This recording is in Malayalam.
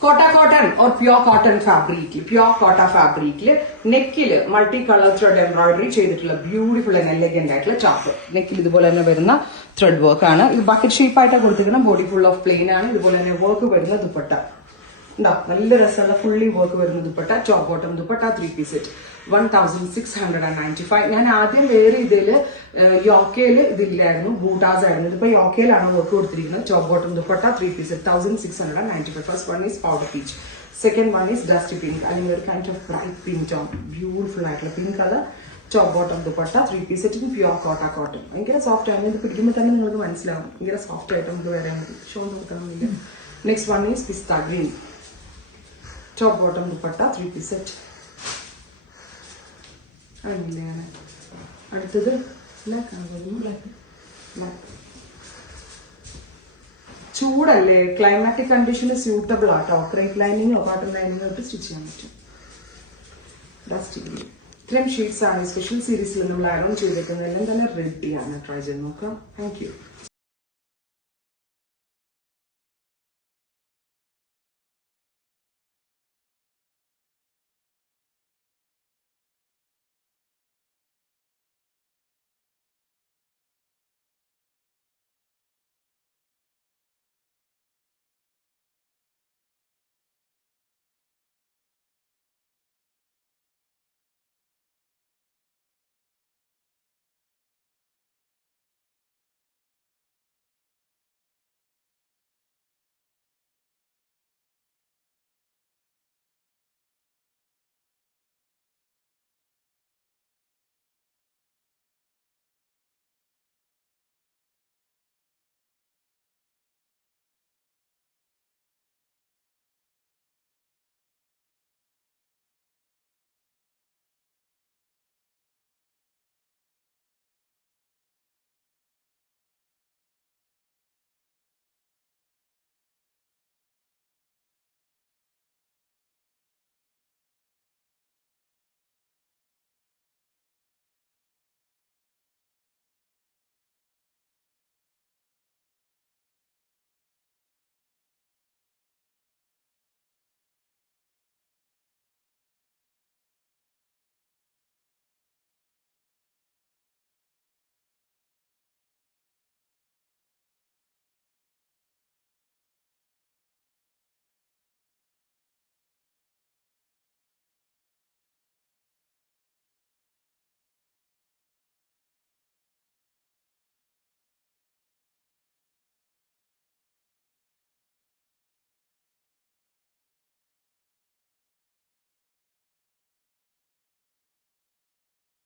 Kota cotton or pure cotton fabric, pure kota fabric, neck multicolour thread embroidery ചെയ്തിട്ടുള്ള beautiful and elegant ആയിട്ടുള്ള ചാപ്പ്. നെക്കിൽ ഇതുപോലെ തന്നെ വരുന്ന thread work ആണ്. ഇത് ബക്കറ്റ് ഷേപ്പ് ആയിട്ട് കൊടുത്തിരിക്കുന്ന ബോഡി ഫുൾ ഓഫ് പ്ലെയിൻ ആണ്. ഇതുപോലെ തന്നെ വർക്ക് വരുന്ന ദുപ്പട്ട. ഉണ്ടോ നല്ല രസമുള്ള ഫുള്ളി വർക്ക് വരുന്ന dupatta, top bottom dupatta 3-piece set 1695. ഞാൻ ആദ്യം വേറെ ഇതില് യോക്കയില് ഇതില്ലായിരുന്നു, ബൂട്ടാസ് ആയിരുന്നു. ഇതിപ്പോ യോക്കയിലാണ് വർക്ക് കൊടുത്തിരിക്കുന്നത്. Top bottom dupatta 3-piece set 1695. First one is powder peach, second one is dusty pink, അല്ലെങ്കിൽ ഒരു kind of bright pink tone, beautiful ആയിട്ടുള്ള pink colour. Top bottom dupatta 3-piece set pure കോട്ട കോട്ടൺ. ഭയങ്കര സോഫ്റ്റ് ആണ്. ഇത് പിടിക്കുമ്പോൾ തന്നെ നിങ്ങൾക്ക് മനസ്സിലാവും ഭയങ്കര സോഫ്റ്റ് ആയിട്ട് നമുക്ക് വരാൻ മതി. ഷോ കൊടുക്കണമെന്നില്ല. Next one is pista green, top bottom dupatta 3-piece set. അങ്ങനെയാണ്. അടുത്തത് ബ്ലാക്ക് ആണ്. ബ്ലാക്ക് ചൂടല്ലേ, ക്ലൈമാറ്റിക് കണ്ടീഷന് സ്യൂട്ടബിൾ ആട്ടോ. ക്രേപ്പ് ലൈനിങ്ങോ കോട്ടൺ ലൈനിങ്ങോ ഇട്ട് സ്റ്റിച്ച് ചെയ്യാൻ പറ്റും. Dusty green. ഇത്രയും ഷീറ്റ്സ് ആണ് സ്പെഷ്യൽ സീരീസിൽ നമ്മൾ ആഡ് ഓൺ ചെയ്തേക്കുന്നതെല്ലാം തന്നെ റെഡിയാണ്. ട്രൈ ചെയ്ത് നോക്കാം. Thank you.